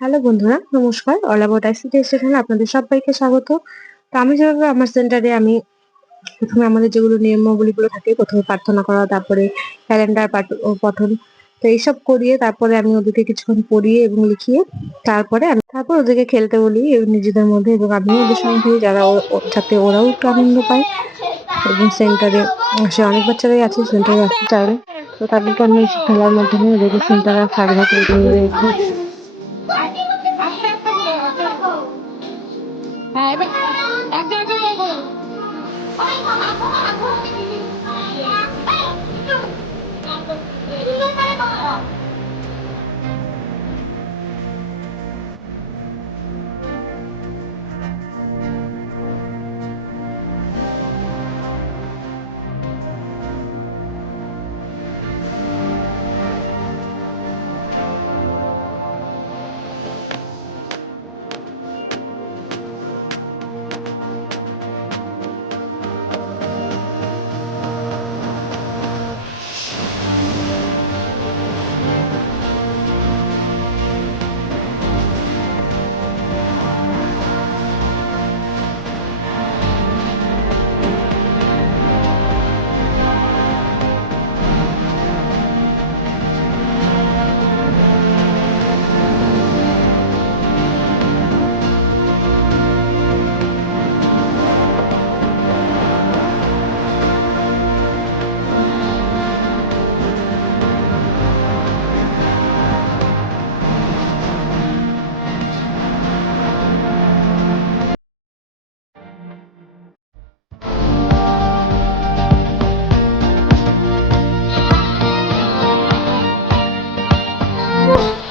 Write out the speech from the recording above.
Hello বন্ধুরা, নমস্কার। All about ICT স্টেশনে আপনাদের সবাইকে স্বাগত। তো আমি যেভাবে আমার সেন্টারে আমি প্রথমে আমাদের যেগুলো নিয়মাবলীগুলো থাকে, প্রথমে প্রার্থনা করা, তারপরে ক্যালেন্ডার পঠন, তো এইসব করিয়ে তারপরে আমি ওদেরকে কিছুক্ষণ পড়িয়ে এবং লিখিয়ে তারপরে আমি তারপর ওদেরকে খেলতে বলি নিজেদের মধ্যে এবং আমিও ওদের সঙ্গে যারা যাতে ওরাও একটু আনন্দ পায়। এবং সেন্টারে সে অনেক বাচ্চারাই আছে সেন্টারে আসতে চাইলে তো তাদেরকে আমি খেলার মাধ্যমে ওদেরকে সেন্টারে ভাগ করে Bye. Oh.